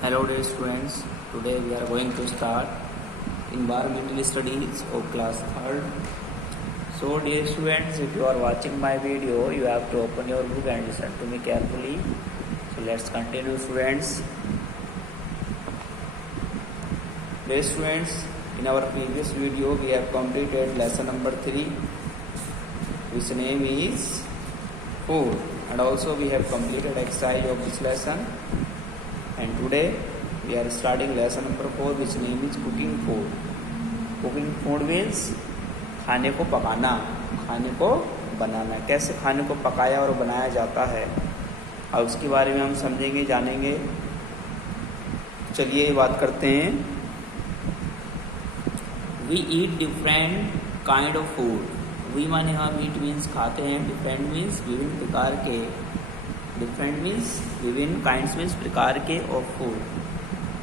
Hello dear students, today we are going to start environmental studies of class 3rd. So dear students, if you are watching my video, you have to open your book and listen to me carefully. So let's continue students. Dear students, in our previous video we have completed lesson number 3 which name is food, and also we have completed exercise of this lesson. And today we are starting lesson number 4 which name is cooking food. Cooking food means खाने को पकाना, खाने को बनाना, कैसे खाने को पकाया और बनाया जाता है, और उसके बारे में हम समझेंगे, जानेंगे। चलिए बात करते हैं। We eat different kind of food. We माने हम eat means खाते हैं, different means विभिन्न प्रकार के, डिफरेंट मीन्स विभिन्न काइंड्स मीन्स प्रकार के और फूड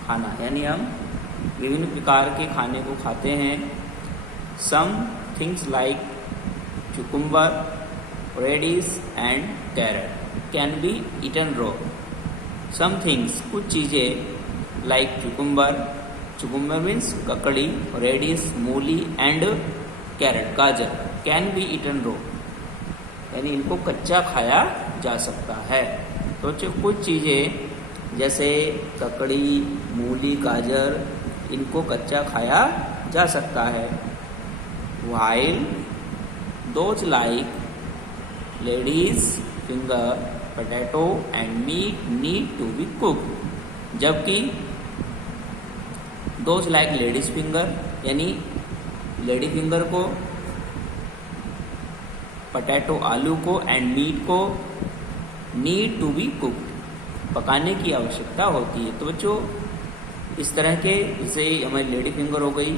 खाना, यानी हम विभिन्न प्रकार के खाने को खाते हैं। Some things like cucumber, radish and carrot can be eaten raw. Some things कुछ चीज़ें लाइक cucumber मीन्स ककड़ी, रेडिश मूली एंड कैरेट गाजर कैन बी ईटन रॉ, यानी इनको कच्चा खाया जा सकता है। तो कुछ चीज़ें जैसे ककड़ी, मूली, गाजर, इनको कच्चा खाया जा सकता है। while those like ladies finger, potato and meat need to be cooked, जबकि those like ladies finger यानी लेडी फिंगर को, पटैटो आलू को एंड मीट को नीड टू बी कुक्ड पकाने की आवश्यकता होती है। तो बच्चों इस तरह के, जैसे हमारी लेडी फिंगर हो गई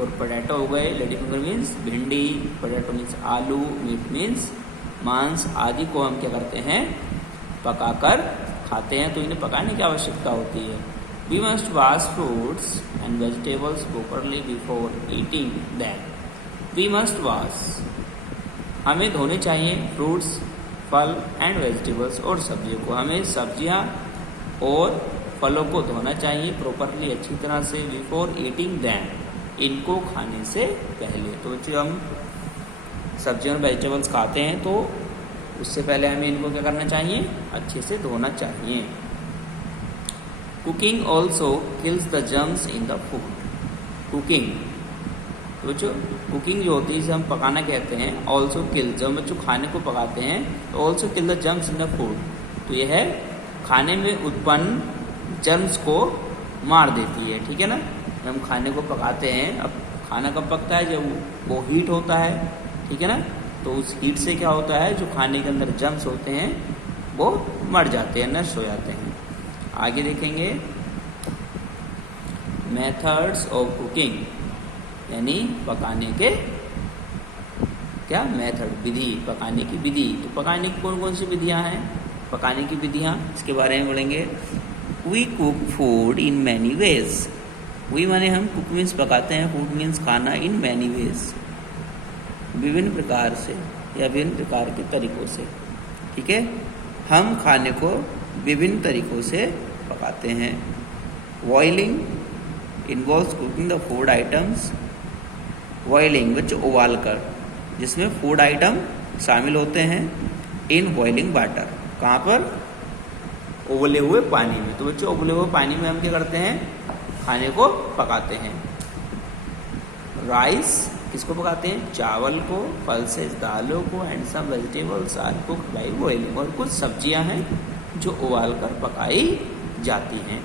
और पोटैटो हो गए। लेडी फिंगर मीन्स भिंडी, पोटैटो मीन्स आलू, मीट मीन्स मांस आदि को हम क्या करते हैं, पकाकर खाते हैं। तो इन्हें पकाने की आवश्यकता होती है। We must wash fruits and vegetables properly before eating them. We must wash, हमें धोने चाहिए फ्रूट्स, फल एंड वेजिटेबल्स और सब्जियों को। हमें सब्जियां और फलों को धोना चाहिए प्रॉपरली, अच्छी तरह से, बिफोर ईटिंग दैम, इनको खाने से पहले। तो बच्चों हम सब्जियां और वेजिटेबल्स खाते हैं तो उससे पहले हमें इनको क्या करना चाहिए, अच्छे से धोना चाहिए। Cooking also kills the germs in the food. Cooking, तो बच्चों कुकिंग जो होती है जिसे हम पकाना कहते हैं, ऑल्सो किल, जब बच्चों खाने को पकाते हैं तो also kill the germs in the food, तो यह है खाने में उत्पन्न जर्म्स को मार देती है। ठीक है ना, जब हम खाने को पकाते हैं, अब खाना कब पकता है, जब वो हीट होता है। ठीक है ना, तो उस हीट से क्या होता है, जो खाने के अंदर जर्म्स होते हैं वो मर जाते हैं, नष्ट हो जाते हैं। आगे देखेंगे मेथड्स ऑफ कुकिंग, यानी पकाने के क्या मेथड, विधि, पकाने की विधि। तो पकाने की कौन कौन सी विधियां हैं, पकाने की विधियां, इसके बारे में बोलेंगे। We cook food in many ways. We माने हम, कुक मीन्स पकाते हैं, फूड मीन्स खाना, इन मैनी वेज विभिन्न प्रकार से या विभिन्न प्रकार के तरीकों से। ठीक है, हम खाने को विभिन्न तरीकों से पकाते हैं। Boiling involves cooking the food items. Boiling बच्चों उबाल कर, जिसमें फूड आइटम शामिल होते हैं। इन बॉइलिंग वाटर, कहाँ पर, उबले हुए पानी में। तो बच्चों उबले हुए पानी में हम क्या करते हैं, खाने को पकाते हैं। राइस किसको पकाते हैं, चावल को, पल्सेस दालों को, and some vegetables are cooked by boiling, और कुछ सब्जियां हैं जो उबाल कर पकाई जाती हैं।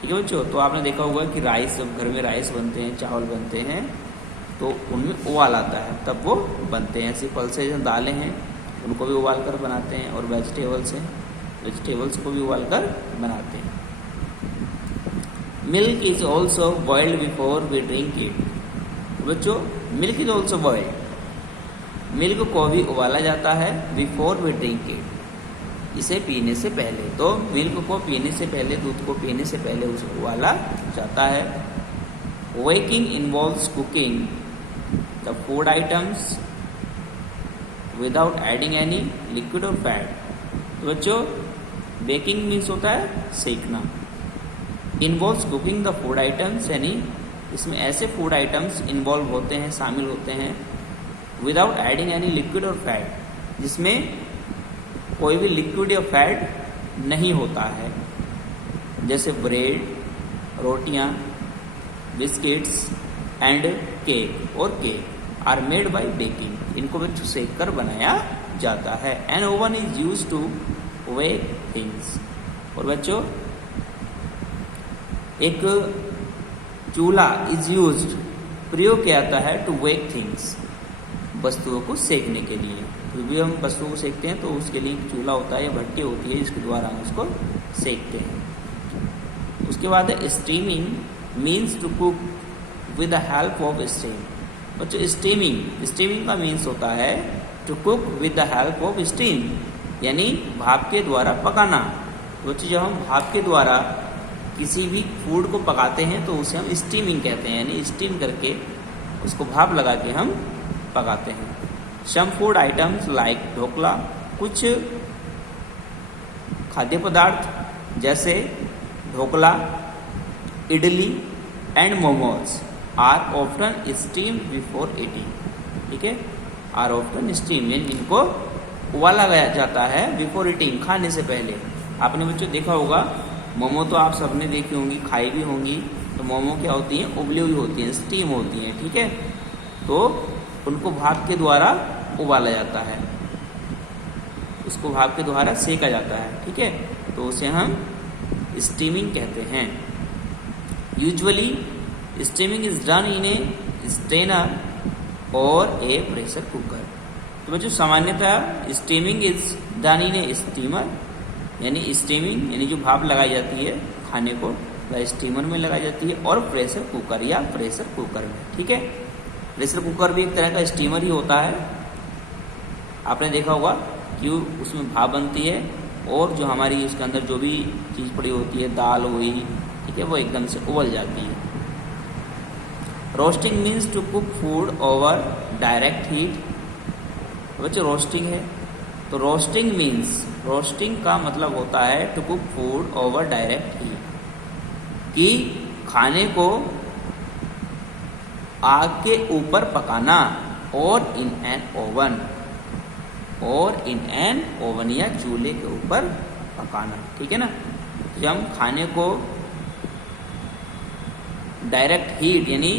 ठीक है बच्चों, तो आपने देखा होगा कि राइस, जब घर में राइस बनते हैं, चावल बनते हैं, तो उनमें उबाल आता है तब वो बनते हैं। ऐसे पल्सेस हैं, दालें हैं, उनको भी उबाल कर बनाते हैं, और वेजिटेबल्स हैं, वेजिटेबल्स को भी उबाल कर बनाते हैं। Milk is also boiled before we drink it. बच्चों milk is also boiled, milk को भी उबाला जाता है, बिफोर वी ड्रिंक इट, इसे पीने से पहले। तो मिल्क को पीने से पहले, दूध को पीने से पहले उसे उबाला जाता है। Waking involves cooking the food items without adding any liquid और फैट। तो बच्चों बेकिंग मीन्स होता है सेकना, involves cooking the food items, यानी इसमें ऐसे फूड आइटम्स इन्वॉल्व होते हैं, शामिल होते हैं विदाउट एडिंग एनी लिक्विड और फैट, जिसमें कोई भी लिक्विड या फैट नहीं होता है, जैसे ब्रेड, रोटियां, बिस्किट्स एंड केक, और cake are made by baking, इनको बच्चों सेक कर बनाया जाता है। An oven is use to bake things, और बच्चों एक चूल्हा इज यूज्ड, प्रयोग किया जाता है टू वेक थिंग्स, वस्तुओं को सेकने के लिए। तो भी हम वस्तुओं को सेकते हैं तो उसके लिए एक चूल्हा होता है या भट्टी होती है, जिसके द्वारा हम उसको सेकते हैं। उसके बाद है steaming, means to cook with the help of steam. बच्चों स्टीमिंग का मीन्स होता है to cook with the help of steam, यानी भाप के द्वारा पकाना। तो बच्चों जब हम भाप के द्वारा किसी भी फूड को पकाते हैं तो उसे हम स्टीमिंग कहते हैं, यानी स्टीम करके उसको भाप लगा के हम पकाते हैं। Some food items like dhokla, कुछ खाद्य पदार्थ जैसे dhokla, idli and momos are often steam before eating, ठीक है, आर ऑफ्टन स्टीम, यानी इनको उबाला गया जाता है बिफोर ईटिंग, खाने से पहले। आपने बच्चों देखा होगा मोमो, तो आप सबने देखी होंगी, खाई भी होंगी। तो मोमो क्या होती हैं, उबली हुई होती हैं, स्टीम होती हैं, ठीक है। तो उनको भाप के द्वारा उबाला जाता है, उसको भाप के द्वारा सेका जाता है, ठीक है, तो उसे हम स्टीमिंग कहते हैं। Usually steaming is done in A strainer और ए प्रेशर कुकर। तो बच्चों सामान्यतः steaming is done in A steamer, यानी स्टीमिंग यानी जो भाप लगाई जाती है खाने को वह स्टीमर में लगाई जाती है, और प्रेशर कुकर या प्रेशर कुकर में, ठीक है। प्रेशर कुकर भी एक तरह का स्टीमर ही होता है। आपने देखा होगा कि उसमें भाप बनती है और जो हमारी उसके अंदर जो भी चीज़ पड़ी होती है, दाल हुई, ठीक है, वो एकदम से उबल जाती है। Roasting means to cook food over direct heat. बच्चों रोस्टिंग है तो रोस्टिंग मीन्स, रोस्टिंग का मतलब होता है to cook food over direct heat, कि खाने को आग के ऊपर पकाना, और इन एन ओवन, और इन एन ओवन या चूल्हे के ऊपर पकाना, ठीक है ना। जब हम खाने को डायरेक्ट हीट यानी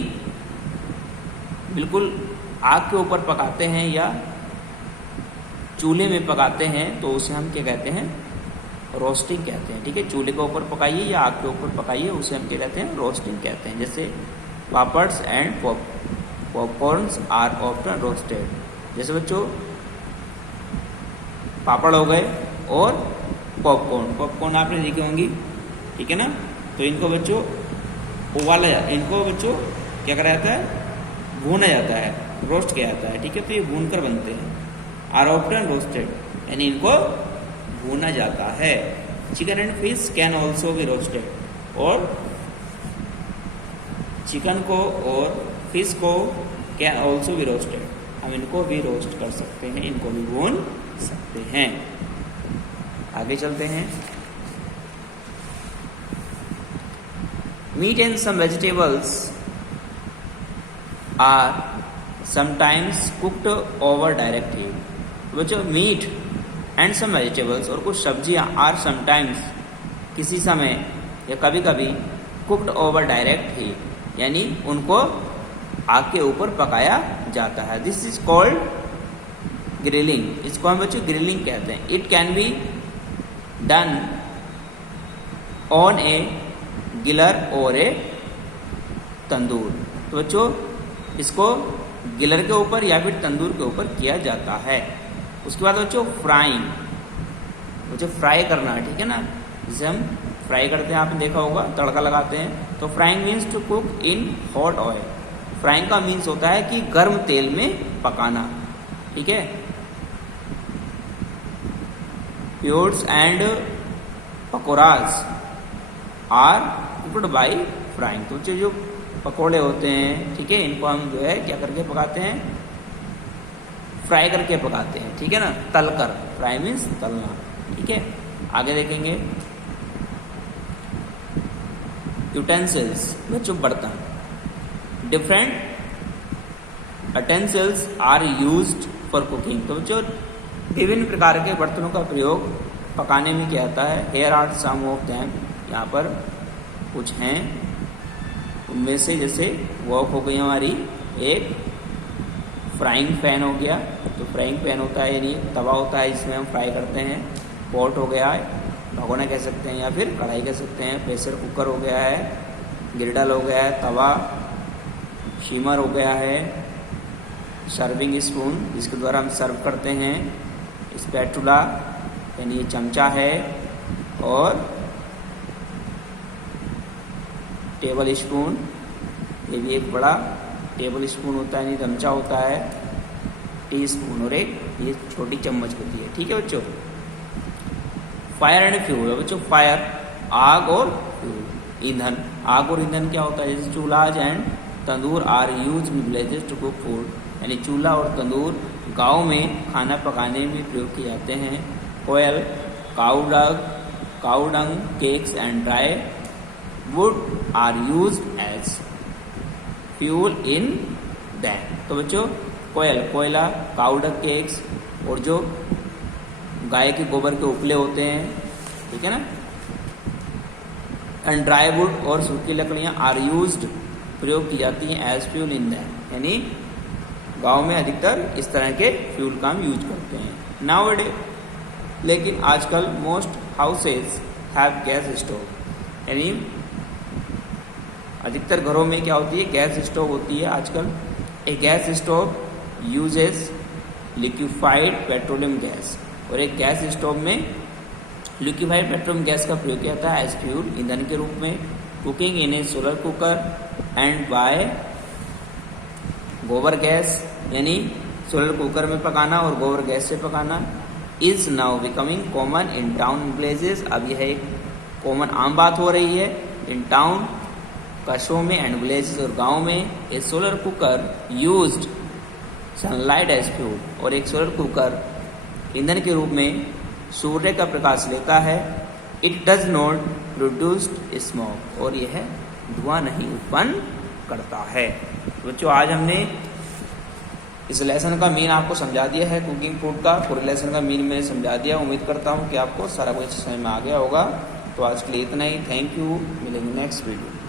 बिल्कुल आग के ऊपर पकाते हैं या चूल्हे में पकाते हैं तो उसे हम क्या कहते हैं, रोस्टिंग कहते हैं, ठीक है। चूल्हे के ऊपर पकाइए या आग के ऊपर पकाइए, उसे हम क्या कहते हैं, रोस्टिंग कहते हैं। जैसे papads and popcorns are often roasted, जैसे बच्चों पापड़ हो गए और पॉपकॉर्न आपने देखी होंगी, ठीक है ना। तो इनको बच्चों उबाला जाता है, इनको बच्चों क्या करा जाता है, भूना जाता है, रोस्ट किया जाता है, ठीक है। तो ये भून कर बनते हैं, आर ऑफ्टन रोस्टेड, यानी इनको भूना जाता है। Chicken and fish can also be roasted, और चिकन को और फिश को कैन ऑल्सो बी रोस्टेड, हम इनको भी रोस्ट कर सकते हैं, इनको भी भून सकते हैं। आगे चलते हैं। Meat and some vegetables are sometimes cooked over direct heat. बच्चों मीट एंड सम वेजिटेबल्स, और कुछ सब्जियां, आर समटाइम्स किसी समय या कभी कभी कुक्ड ओवर डायरेक्ट हीट, यानी उनको आग के ऊपर पकाया जाता है। दिस इज कॉल्ड ग्रिलिंग, इसको हम बच्चों ग्रिलिंग कहते हैं। It can be done on a griller और ए तंदूर। तो बच्चों इसको गिलर के ऊपर या फिर तंदूर के ऊपर किया जाता है। उसके बाद बच्चों फ्राइंग, बच्चों फ्राई करना, ठीक है ना, जिसे हम फ्राई करते हैं, आपने देखा होगा, तड़का लगाते हैं। तो frying means to cook in hot oil, frying का मीन्स होता है कि गर्म तेल में पकाना, ठीक है। Puris and pakoras are cooked by frying. तो जो पकोड़े होते हैं, ठीक है, इनको हम जो है क्या करके पकाते हैं, फ्राई करके पकाते हैं, ठीक है ना, तलकर, फ्राई मीन्स तलना, ठीक है। आगे देखेंगे यूटेंसिल्स बच्चों बर्तन, different utensils are used for cooking. तो बच्चों विभिन्न प्रकार के बर्तनों का प्रयोग पकाने में किया जाता है। Here are some of them, यहाँ पर कुछ हैं उनमें से, जैसे वॉक हो गई हमारी, एक फ्राइंग पैन हो गया, तो फ्राइंग पैन होता है यानी तवा होता है जिसमें हम फ्राई करते हैं। पॉट हो गया है, भगोना कह सकते हैं या फिर कढ़ाई कह सकते हैं। प्रेशर कुकर हो गया है, गिरडल हो गया है, तवा, शीमर हो गया है, सर्विंग स्पून जिसके द्वारा हम सर्व करते हैं, स्पैटुला यानी चमचा है, और टेबल स्पून, ये भी एक बड़ा टेबल स्पून होता है यानी चमचा होता है, टी स्पून, और एक ये छोटी चम्मच होती है। ठीक है बच्चों। फायर एंड फ्यूल, बच्चों फायर आग और फ्यूल ईंधन। आग और ईंधन क्या होता है, जैसे chulhas and tandoor are use in villages to cook food, यानी चूल्हा और तंदूर गांव में खाना पकाने में प्रयोग किए जाते हैं। Coal, cow dung, cakes and dry wood are used as fuel in them. तो बच्चों कोयला, काउडक केक्स, और जो गाय के गोबर के उपले होते हैं, ठीक है ना, एंड ड्राई वुड और सूखी लकड़ियां आर यूज्ड प्रयोग की जाती हैं एज फ्यूल इन दैम, यानी गांव में अधिकतर इस तरह के फ्यूल का हम यूज करते हैं। नाउअडे, लेकिन आजकल most houses have gas stove, यानी अधिकतर घरों में क्या होती है, गैस स्टोव होती है आजकल। A gas stove uses liquefied petroleum gas, और एक गैस स्टोव में लिक्विफाइड पेट्रोलियम गैस का प्रयोग किया जाता है एज फ्यूल ईंधन के रूप में। Cooking in a solar cooker and by gobar gas, यानी सोलर कुकर में पकाना और गोबर गैस से पकाना, is now becoming common in town villages. अब यह एक कॉमन आम बात हो रही है इन टाउन, कस्बों में, एंड विलेजेस और गाँव में। A solar cooker used sunlight as fuel, और एक सोलर कुकर ईंधन के रूप में सूर्य का प्रकाश लेता है। It does not produce smoke, और यह धुआं नहीं उत्पन्न करता है। बच्चों आज हमने इस लेसन का मीन आपको समझा दिया है, कुकिंग फूड का पूरे लेसन का मीन मैंने समझा दिया। उम्मीद करता हूँ कि आपको सारा कुछ समझ में आ गया होगा। तो आज के लिए इतना ही। थैंक यू, मिलेंगे नेक्स्ट वीडियो।